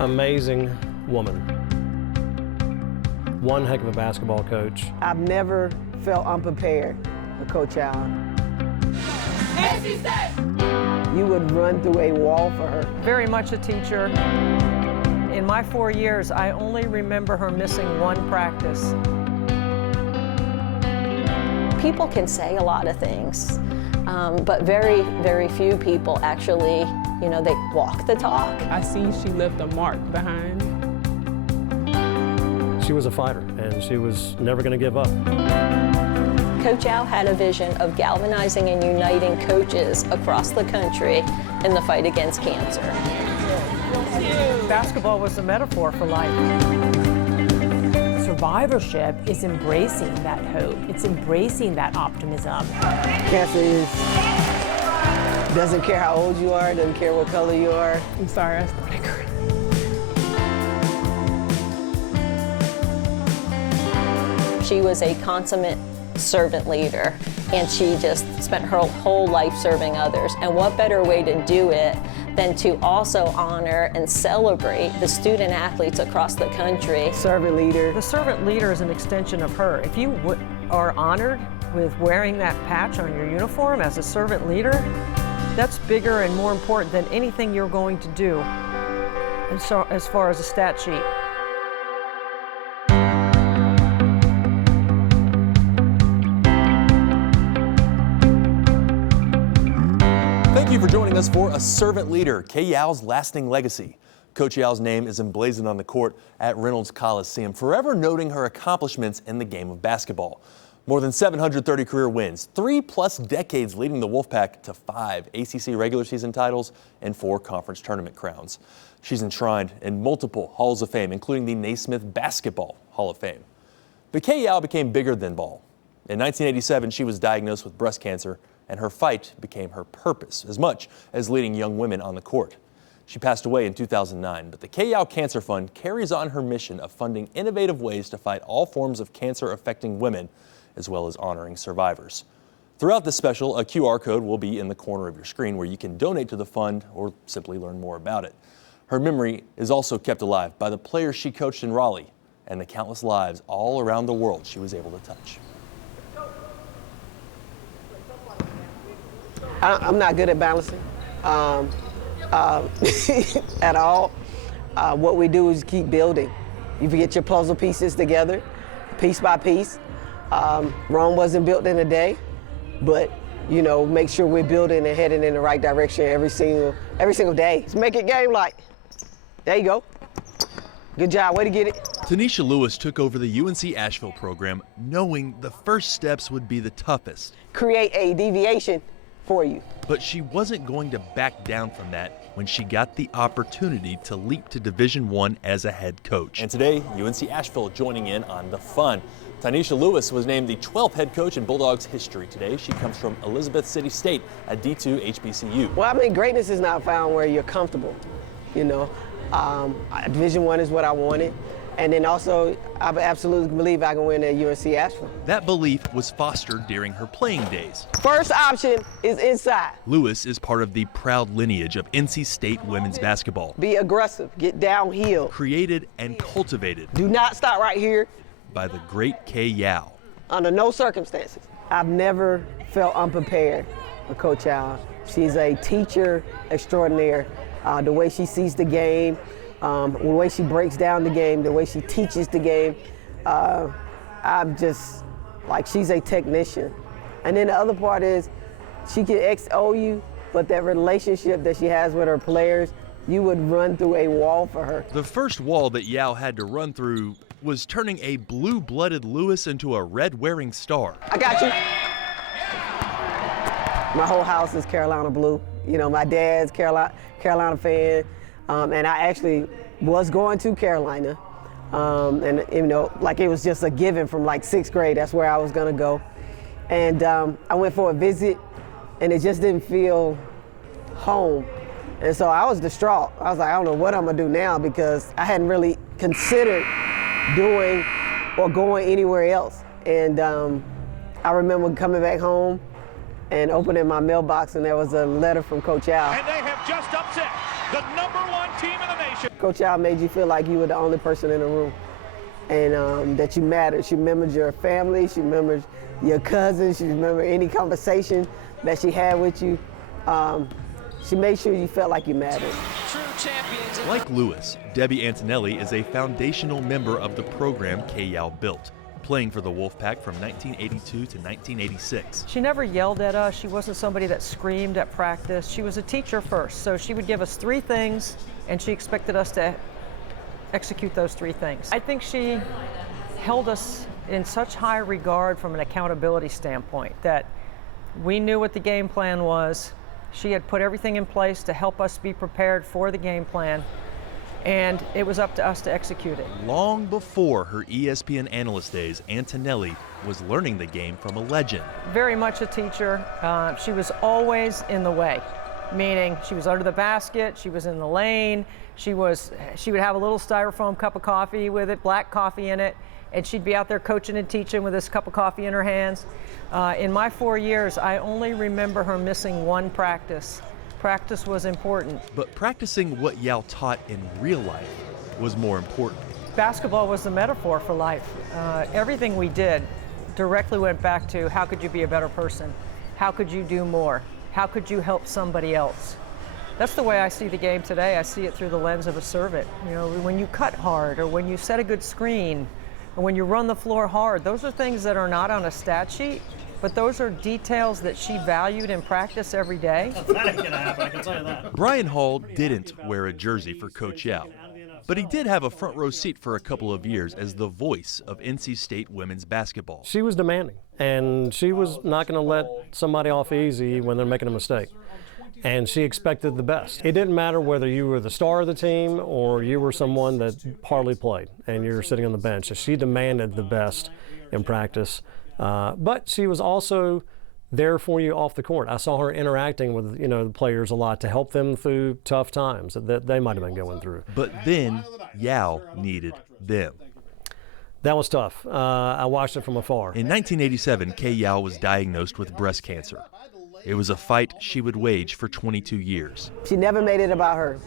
Amazing woman. One heck of a basketball coach. I've never felt unprepared for Coach Yow. NC State! You would run through a wall for her. Very much a teacher. In my 4 years, I only remember her missing one practice. People can say a lot of things, but very, very few people actually, they walk the talk. I see she left a mark behind. She was a fighter, and she was never going to give up. Coach Yow had a vision of galvanizing and uniting coaches across the country in the fight against cancer. Basketball was a metaphor for life. Survivorship is embracing that hope. It's embracing that optimism. Cancer doesn't care how old you are, doesn't care what color you are. I'm sorry, I started crying. She was a consummate servant leader, and she just spent her whole life serving others. And what better way to do it than to also honor and celebrate the student athletes across the country. Servant leader. The servant leader is an extension of her. If you are honored with wearing that patch on your uniform as a servant leader, that's bigger and more important than anything you're going to do. And so, as far as a stat sheet. Thank you for joining us for A Servant Leader, Kay Yow's lasting legacy. Coach Yow's name is emblazoned on the court at Reynolds Coliseum, forever noting her accomplishments in the game of basketball. More than 730 career wins, 3+ decades leading the Wolfpack to 5 ACC regular season titles and 4 conference tournament crowns. She's enshrined in multiple halls of fame, including the Naismith Basketball Hall of Fame. But Kay Yow became bigger than ball. In 1987, she was diagnosed with breast cancer, and her fight became her purpose as much as leading young women on the court. She passed away in 2009, but the Kay Yow Cancer Fund carries on her mission of funding innovative ways to fight all forms of cancer affecting women, as well as honoring survivors. Throughout this special, a QR code will be in the corner of your screen where you can donate to the fund or simply learn more about it. Her memory is also kept alive by the players she coached in Raleigh and the countless lives all around the world she was able to touch. I'm not good at balancing at all. What we do is keep building. You get your puzzle pieces together, piece by piece. Rome wasn't built in a day, but make sure we're building and heading in the right direction every single day. Let's make it game-like. There you go. Good job, way to get it. Tanisha Lewis took over the UNC Asheville program knowing the first steps would be the toughest. Create a deviation for you. But she wasn't going to back down from that when she got the opportunity to leap to Division I as a head coach. And today, UNC Asheville joining in on the fun. Tanisha Lewis was named the 12th head coach in Bulldogs history today. She comes from Elizabeth City State, a D2 HBCU. Well, greatness is not found where you're comfortable, Division I is what I wanted. And then also, I absolutely believe I can win at UNC Asheville. That belief was fostered during her playing days. First option is inside. Lewis is part of the proud lineage of NC State women's basketball. Be aggressive, get downhill. Created and cultivated. Do not stop right here. By the great Kay Yow. Under no circumstances. I've never felt unprepared for Coach Yow. She's a teacher extraordinaire. The way she sees the game, the way she breaks down the game, the way she teaches the game, I'm just like, she's a technician. And then the other part is she can XO you, but that relationship that she has with her players, you would run through a wall for her. The first wall that Yow had to run through was turning a blue-blooded Lewis into a red-wearing star. I got you. My whole house is Carolina blue. My dad's Carolina fan. And I actually was going to Carolina, and it was just a given from like 6th grade. That's where I was gonna go, and I went for a visit, and it just didn't feel home, and so I was distraught. I was like, I don't know what I'm gonna do now because I hadn't really considered doing or going anywhere else. And I remember coming back home and opening my mailbox, and there was a letter from Coach Yow. And they have just upset the #1 team in the nation. Coach Yow made you feel like you were the only person in the room, and that you mattered. She remembered your family, she remembered your cousins, she remembered any conversation that she had with you. She made sure you felt like you mattered. True champions. Like Lewis, Debbie Antonelli is a foundational member of the program Kay Yow built, playing for the Wolfpack from 1982 to 1986. She never yelled at us. She wasn't somebody that screamed at practice. She was a teacher first, so she would give us 3 things, and she expected us to execute those 3 things. I think she held us in such high regard from an accountability standpoint that we knew what the game plan was. She had put everything in place to help us be prepared for the game plan, and it was up to us to execute it. Long before her ESPN analyst days, Antonelli was learning the game from a legend. Very much a teacher. She was always in the way, meaning she was under the basket, she was in the lane, she would have a little styrofoam cup of coffee with it, black coffee in it, and she'd be out there coaching and teaching with this cup of coffee in her hands. In my 4 years, I only remember her missing 1 practice. Practice was important. But practicing what Yow taught in real life was more important. Basketball was the metaphor for life. Everything we did directly went back to how could you be a better person? How could you do more? How could you help somebody else? That's the way I see the game today. I see it through the lens of a servant. You know, when you cut hard, or when you set a good screen, or when you run the floor hard, those are things that are not on a stat sheet, but those are details that she valued in practice every day. That ain't gonna happen, I can tell you that. Brian Hall didn't wear a jersey for Coach Yow, but he did have a front row seat for a couple of years as the voice of NC State women's basketball. She was demanding, and she was not going to let somebody off easy when they're making a mistake. And she expected the best. It didn't matter whether you were the star of the team or you were someone that hardly played and you're sitting on the bench. She demanded the best in practice, but she was also there for you off the court. I saw her interacting with the players a lot to help them through tough times that they might have been going through. But then Yow needed them. That was tough. I watched it from afar. In 1987, Kay Yow was diagnosed with breast cancer. It was a fight she would wage for 22 years. She never made it about her.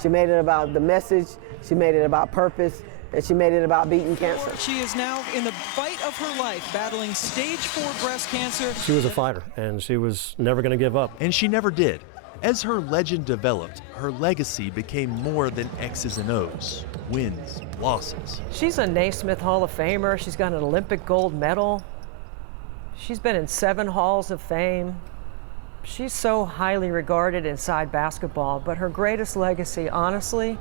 She made it about the message, she made it about purpose, and she made it about beating cancer. She is now in the fight of her life, battling stage 4 breast cancer. She was a fighter, and she was never going to give up. And she never did. As her legend developed, her legacy became more than X's and O's, wins, losses. She's a Naismith Hall of Famer. She's got an Olympic gold medal. She's been in 7 halls of fame. She's so highly regarded inside basketball, but her greatest legacy, honestly,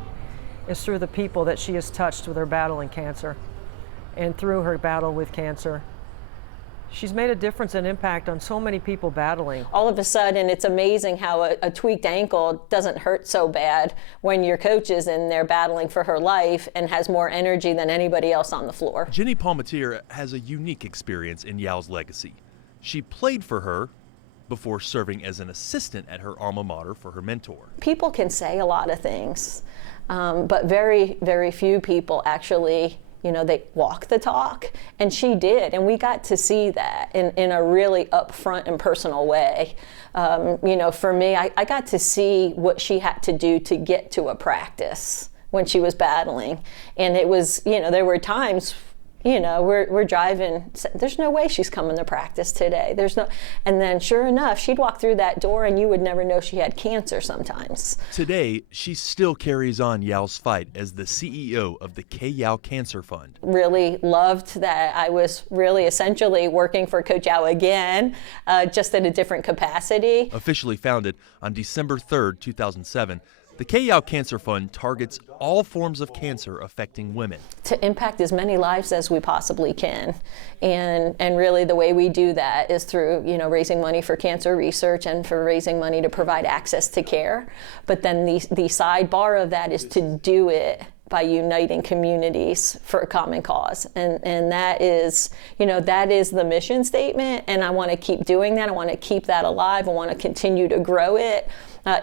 is through the people that she has touched with her battle in cancer and through her battle with cancer. She's made a difference and impact on so many people battling. All of a sudden, it's amazing how a tweaked ankle doesn't hurt so bad when your coach is in there battling for her life and has more energy than anybody else on the floor. Jenny Palmatier has a unique experience in Yow's legacy. She played for her before serving as an assistant at her alma mater for her mentor. People can say a lot of things, but very, very few people actually, they walk the talk, and she did, and we got to see that in a really upfront and personal way. For me, I got to see what she had to do to get to a practice when she was battling, and it was, there were times we're driving, there's no way she's coming to practice today. And then sure enough, she'd walk through that door and you would never know she had cancer sometimes. Today, she still carries on Yow's fight as the CEO of the Kay Yow Cancer Fund. Really loved that I was really essentially working for Coach Yow again, just in a different capacity. Officially founded on December 3rd, 2007, the Kay Yow Cancer Fund targets all forms of cancer affecting women. To impact as many lives as we possibly can. And really the way we do that is through, raising money for cancer research and for raising money to provide access to care. But then the sidebar of that is to do it by uniting communities for a common cause. And that is, that is the mission statement, and I want to keep doing that. I want to keep that alive. I want to continue to grow it.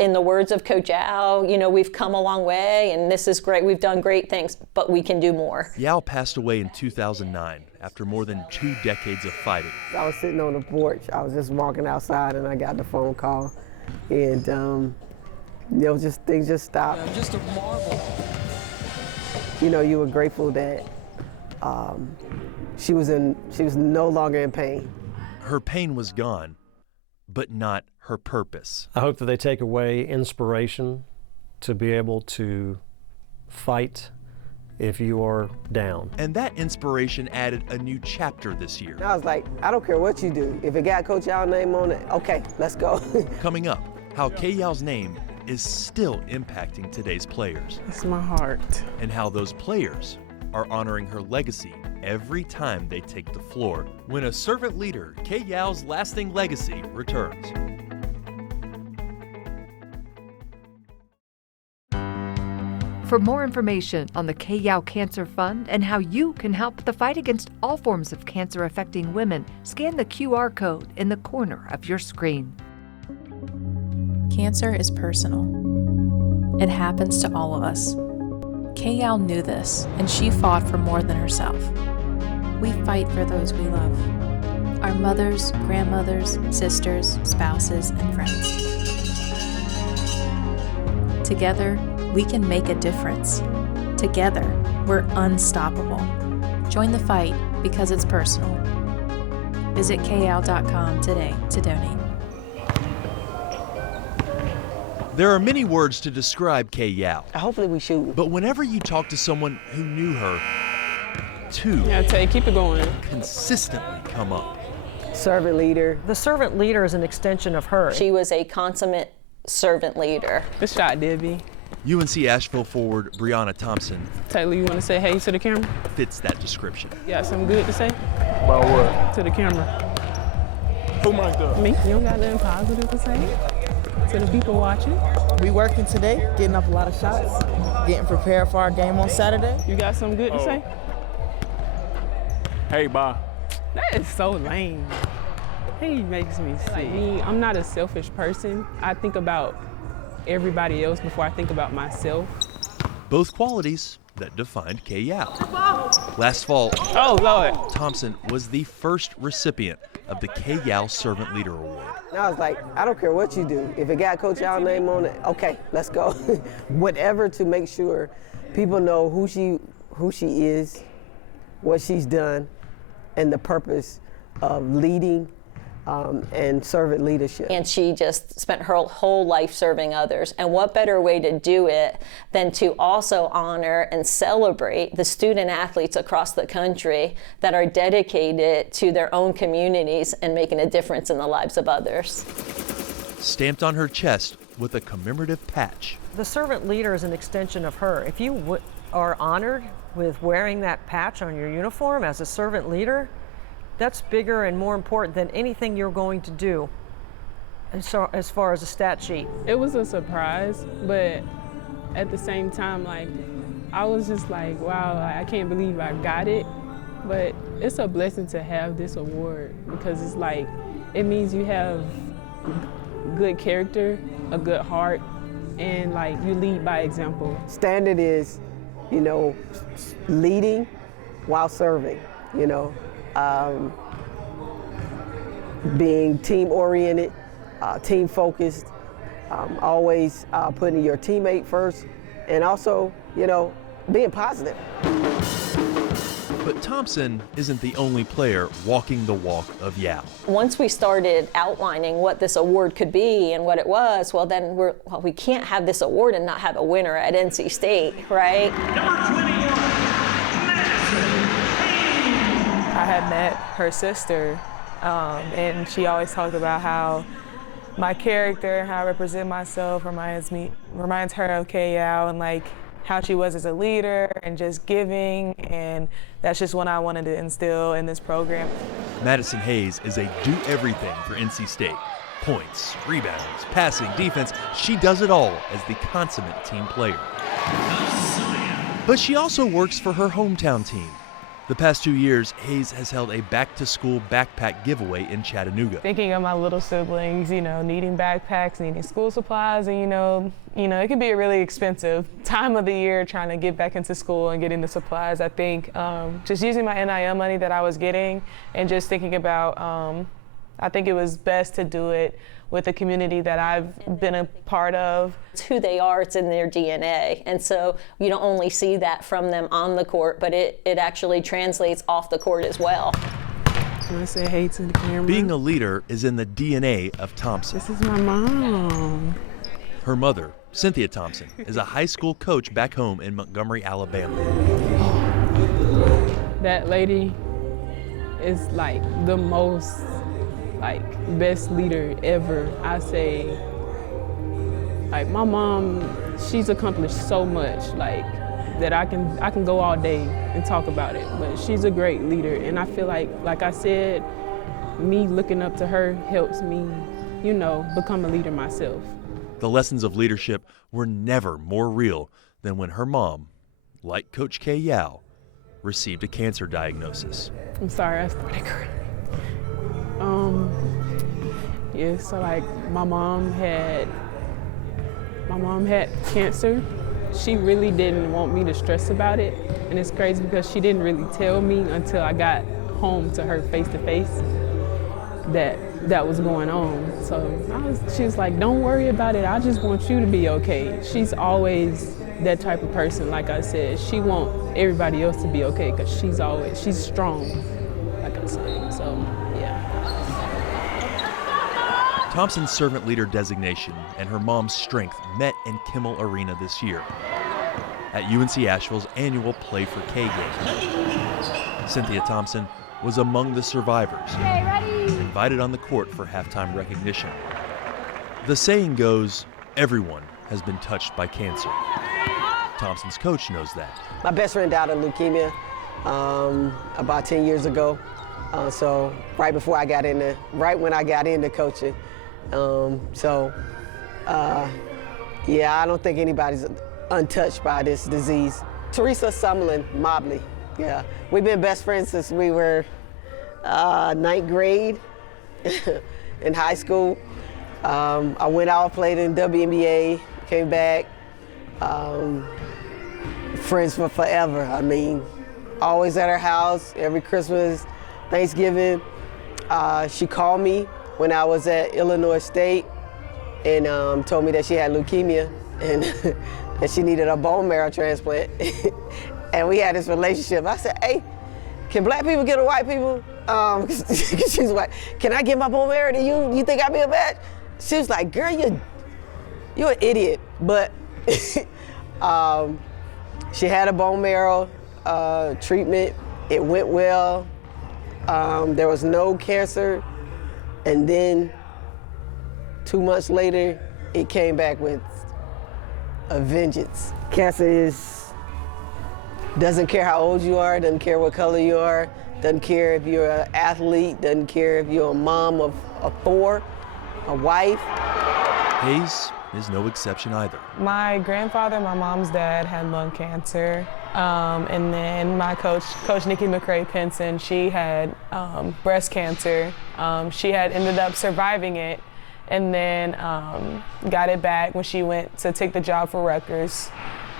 In the words of Coach Yow, we've come a long way, and this is great. We've done great things, but we can do more. Yow passed away in 2009 after more than 2 decades of fighting. I was sitting on the porch. I was just walking outside, and I got the phone call, and just things just stopped. Yeah, just a marvel. You were grateful that she was no longer in pain. Her pain was gone, but not her purpose. I hope that they take away inspiration to be able to fight if you are down. And that inspiration added a new chapter this year. I was like, I don't care what you do. If it got Coach Yow's name on it, okay, let's go. Coming up, how Kay Yow's name is still impacting today's players. It's my heart. And how those players are honoring her legacy every time they take the floor. When a servant leader, Kay Yow's lasting legacy returns. For more information on the Kay Yow Cancer Fund and how you can help the fight against all forms of cancer affecting women, scan the QR code in the corner of your screen. Cancer is personal. It happens to all of us. Kay Yow knew this, and she fought for more than herself. We fight for those we love. Our mothers, grandmothers, sisters, spouses, and friends. Together, we can make a difference. Together, we're unstoppable. Join the fight because it's personal. Visit kayyow.com today to donate. There are many words to describe Kay Yow. Hopefully we shoot. But whenever you talk to someone who knew her, two Yeah, I tell you, keep it going. consistently come up. Servant leader. The servant leader is an extension of her. She was a consummate servant leader. Good shot, Debbie. UNC Asheville forward Brianna Thompson Taylor, you want to say hey to the camera? fits that description. You got something good to say? About what? To the camera. Who might that? Me? You don't got nothing positive to say? To the people watching? We working today, getting up a lot of shots, getting prepared for our game on Saturday. You got something good to say? Hey, bye. That is so lame. He makes me sick. Like me, I'm not a selfish person. I think about everybody else before I think about myself. Both qualities that defined Kay Yow. Last fall, oh Lord, Thompson was the first recipient of the Kay Yow Servant-Leader Award. I was like, I don't care what you do. If it got Coach Yow's name on it, okay, let's go. Whatever to make sure people know who she is, what she's done, and the purpose of leading and servant leadership. And she just spent her whole life serving others. And what better way to do it than to also honor and celebrate the student athletes across the country that are dedicated to their own communities and making a difference in the lives of others. Stamped on her chest with a commemorative patch. The servant leader is an extension of her. If you are honored with wearing that patch on your uniform as a servant leader, that's bigger and more important than anything you're going to do as far as a stat sheet. it was a surprise, but at the same time, like, I was just like, wow, I can't believe I got it. But it's a blessing to have this award because it's like, it means you have good character, a good heart, and like you lead by example. Standard is, leading while serving, being team-oriented, team-focused, always putting your teammate first, and also, being positive. But Thompson isn't the only player walking the walk of Yow. Once we started outlining what this award could be and what it was, well then we can't have this award and not have a winner at NC State, right? Number 21, I had met her sister, and she always talked about how my character and how I represent myself reminds her of Kay Yow, and like how she was as a leader and just giving, and that's just what I wanted to instill in this program. Madison Hayes is a do-everything for NC State. Points, rebounds, passing, defense, she does it all as the consummate team player. But she also works for her hometown team. The past 2 years, Hayes has held a back-to-school backpack giveaway in Chattanooga. Thinking of my little siblings, needing backpacks, needing school supplies, and it can be a really expensive time of the year trying to get back into school and getting the supplies. I think just using my NIL money that I was getting and just thinking about, I think it was best to do it with the community that I've been a part of. It's who they are, it's in their DNA. And so you don't only see that from them on the court, but it actually translates off the court as well. Can I say hey to the camera? Being a leader is in the DNA of Thompson. This is my mom. Her mother, Cynthia Thompson, is a high school coach back home in Montgomery, Alabama. That lady is like the most best leader ever. I say, like, my mom, she's accomplished so much, like, that I can go all day and talk about it, but she's a great leader. And I feel like I said, me looking up to her helps me, you know, become a leader myself. The lessons of leadership were never more real than when her mom, like Coach Kay Yow, received a cancer diagnosis. I'm sorry, I started crying. Yeah, so like my mom had cancer. She really didn't want me to stress about it, and it's crazy because she didn't really tell me until I got home to her face to face that was going on. So she was like, don't worry about it, I just want you to be okay. She's always that type of person. Like I said, she wants everybody else to be okay because she's strong, like I said, so yeah. Thompson's servant leader designation and her mom's strength met in Kimmel Arena this year at UNC Asheville's annual Play for Kay game. Cynthia Thompson was among the survivors, invited on the court for halftime recognition. The saying goes, everyone has been touched by cancer. Thompson's coach knows that. My best friend died of leukemia about 10 years ago. So right when I got into coaching. Yeah, I don't think anybody's untouched by this disease. Teresa Summerlin Mobley, yeah. We've been best friends since we were 9th grade in high school. I went out, played in WNBA, came back. Friends for forever. I mean, always at her house, every Christmas, Thanksgiving. She called me when I was at Illinois State and told me that she had leukemia and that she needed a bone marrow transplant. And we had this relationship. I said, hey, can black people get to white people? She's like, can I get my bone marrow to you? You think I'd be a match? She was like, girl, you're an idiot. But she had a bone marrow treatment. It went well. There was no cancer. And then 2 months later, it came back with a vengeance. Cancer doesn't care how old you are, doesn't care what color you are, doesn't care if you're an athlete, doesn't care if you're a mom of 4, a wife. Hayes is no exception either. My grandfather, my mom's dad, had lung cancer. And then my coach Nikki McCrae Pinson, she had breast cancer. She had ended up surviving it and then got it back when she went to take the job for Rutgers.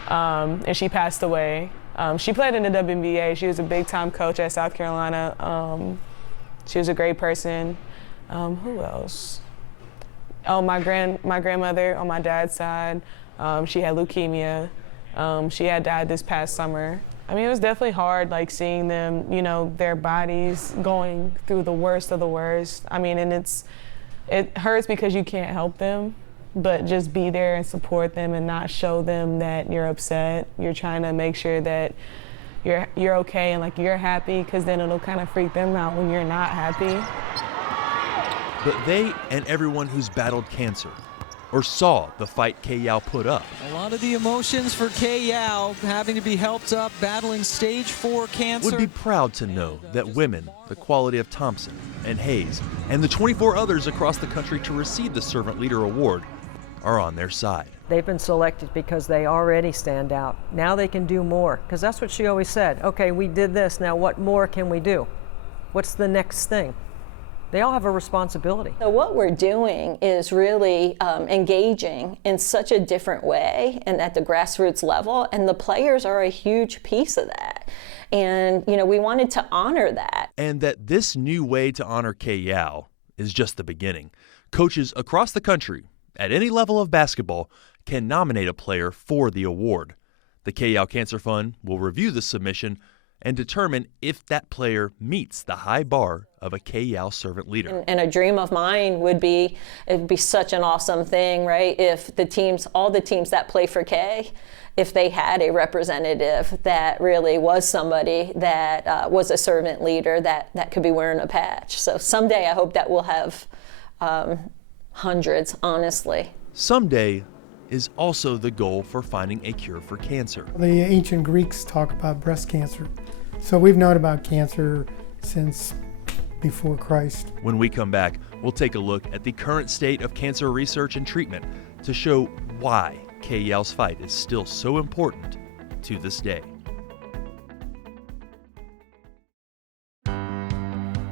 And she passed away. She played in the WNBA. She was a big-time coach at South Carolina. She was a great person. Who else? Oh, my grandmother on my dad's side, she had leukemia. She had died this past summer. I mean, it was definitely hard, like seeing them, you know, their bodies going through the worst of the worst. I mean, and it hurts because you can't help them, but just be there and support them and not show them that you're upset. You're trying to make sure that you're okay and like you're happy, because then it'll kind of freak them out when you're not happy. But they and everyone who's battled cancer or saw the fight Kay Yow put up. A lot of the emotions for Kay Yow, having to be helped up, battling stage 4 cancer. Would be proud to know that women, the quality of Thompson and Hayes, and the 24 others across the country to receive the Servant Leader Award are on their side. They've been selected because they already stand out. Now they can do more, because that's what she always said. Okay, we did this, now what more can we do? What's the next thing? They all have a responsibility. So what we're doing is really engaging in such a different way and at the grassroots level, and the players are a huge piece of that. And, you know, we wanted to honor that. And that this new way to honor Kay Yow is just the beginning. Coaches across the country, at any level of basketball, can nominate a player for the award. The Kay Yow Cancer Fund will review the submission and determine if that player meets the high bar of a Kay Yow Servant Leader. And a dream of mine would be, it'd be such an awesome thing, right? If the teams, all the teams that play for Kay, if they had a representative that really was somebody that was a servant leader that could be wearing a patch. So someday I hope that we'll have hundreds, honestly. Someday is also the goal for finding a cure for cancer. The ancient Greeks talk about breast cancer. So we've known about cancer since before Christ. When we come back, we'll take a look at the current state of cancer research and treatment to show why Kay Yow's fight is still so important to this day.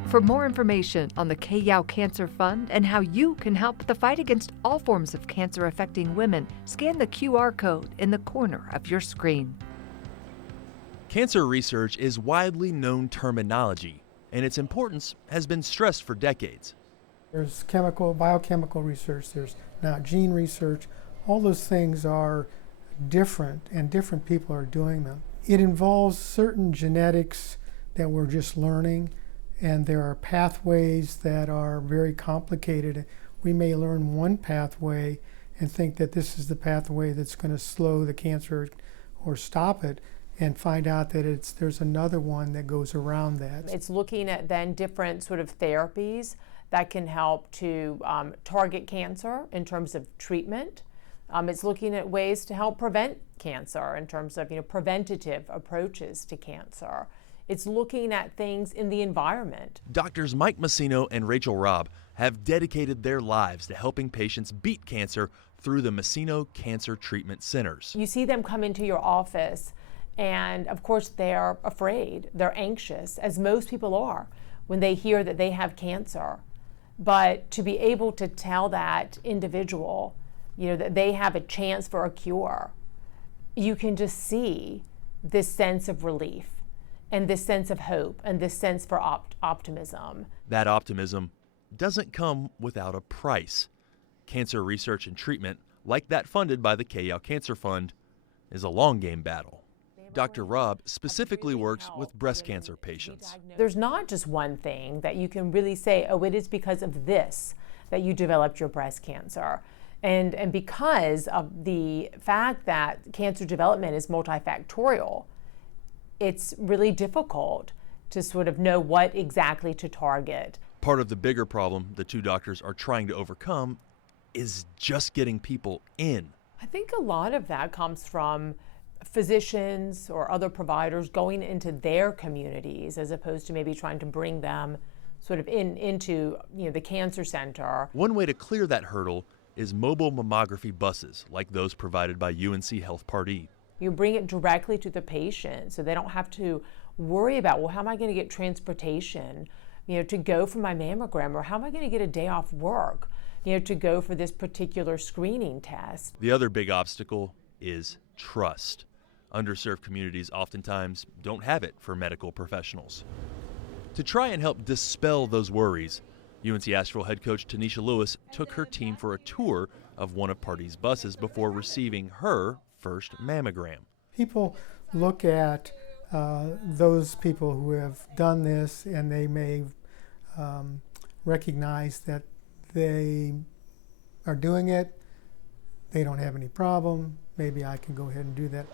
For more information on the Kay Yow Cancer Fund and how you can help the fight against all forms of cancer affecting women, scan the QR code in the corner of your screen. Cancer research is widely known terminology, and its importance has been stressed for decades. There's biochemical research, there's now gene research. All those things are different, and different people are doing them. It involves certain genetics that we're just learning, and there are pathways that are very complicated. We may learn one pathway and think that this is the pathway that's going to slow the cancer or stop it, and find out that there's another one that goes around that. It's looking at then different sort of therapies that can help to target cancer in terms of treatment. It's looking at ways to help prevent cancer in terms of preventative approaches to cancer. It's looking at things in the environment. Doctors Mike Messino and Rachel Robb have dedicated their lives to helping patients beat cancer through the Messino Cancer Treatment Centers. You see them come into your office, and of course they're afraid, they're anxious, as most people are when they hear that they have cancer. But to be able to tell that individual, that they have a chance for a cure, you can just see this sense of relief and this sense of hope and this sense for optimism. That optimism doesn't come without a price. Cancer research and treatment, like that funded by the Kay Yow Cancer Fund, is a long game battle. Dr. Robb specifically works with breast cancer patients. There's not just one thing that you can really say, oh, it is because of this that you developed your breast cancer. And because of the fact that cancer development is multifactorial, it's really difficult to sort of know what exactly to target. Part of the bigger problem the two doctors are trying to overcome is just getting people in. I think a lot of that comes from physicians or other providers going into their communities as opposed to maybe trying to bring them sort of into the cancer center. One way to clear that hurdle is mobile mammography buses like those provided by UNC Health Part E. You bring it directly to the patient so they don't have to worry about, well, how am I going to get transportation, to go for my mammogram, or how am I going to get a day off work, to go for this particular screening test. The other big obstacle is trust. Underserved communities oftentimes don't have it for medical professionals. To try and help dispel those worries, UNC Asheville head coach Tanisha Lewis took her team for a tour of one of Part E's buses before receiving her first mammogram. People look at those people who have done this, and they may recognize that they are doing it, they don't have any problem, maybe I can go ahead and do that.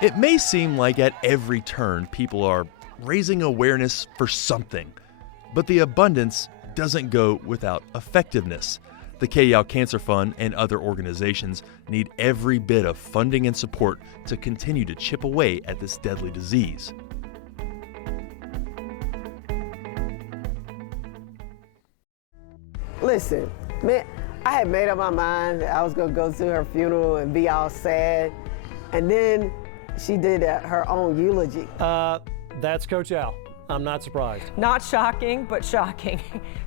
It may seem like at every turn people are raising awareness for something, but the abundance doesn't go without effectiveness. The Kay Yow Cancer Fund and other organizations need every bit of funding and support to continue to chip away at this deadly disease. Listen, man, I had made up my mind that I was gonna go to her funeral and be all sad, and then she did her own eulogy. That's Coach Yow. I'm not surprised. Not shocking, but shocking.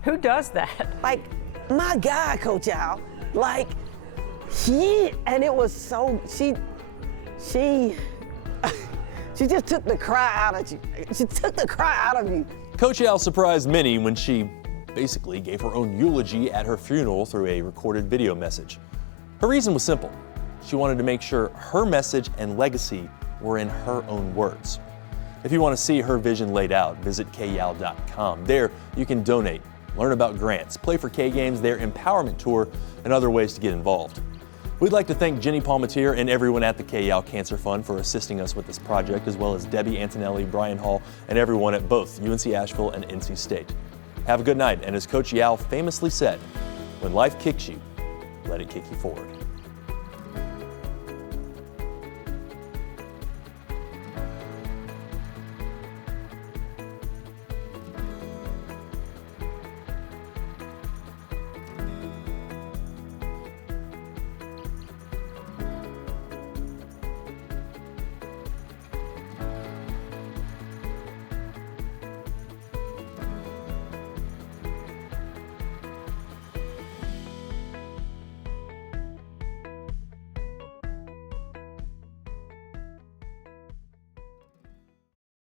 Who does that? Like, my God, Coach Yow, like, and it was so, she just took the cry out of you. She took the cry out of you. Coach Yow surprised many when she basically gave her own eulogy at her funeral through a recorded video message. Her reason was simple. She wanted to make sure her message and legacy were in her own words. If you want to see her vision laid out, visit kayyow.com. There you can donate, learn about grants, play for K Games, their empowerment tour, and other ways to get involved. We'd like to thank Jenny Palmatier and everyone at the Kay Yow Cancer Fund for assisting us with this project, as well as Debbie Antonelli, Brian Hall, and everyone at both UNC Asheville and NC State. Have a good night, and as Coach Yow famously said, when life kicks you, let it kick you forward.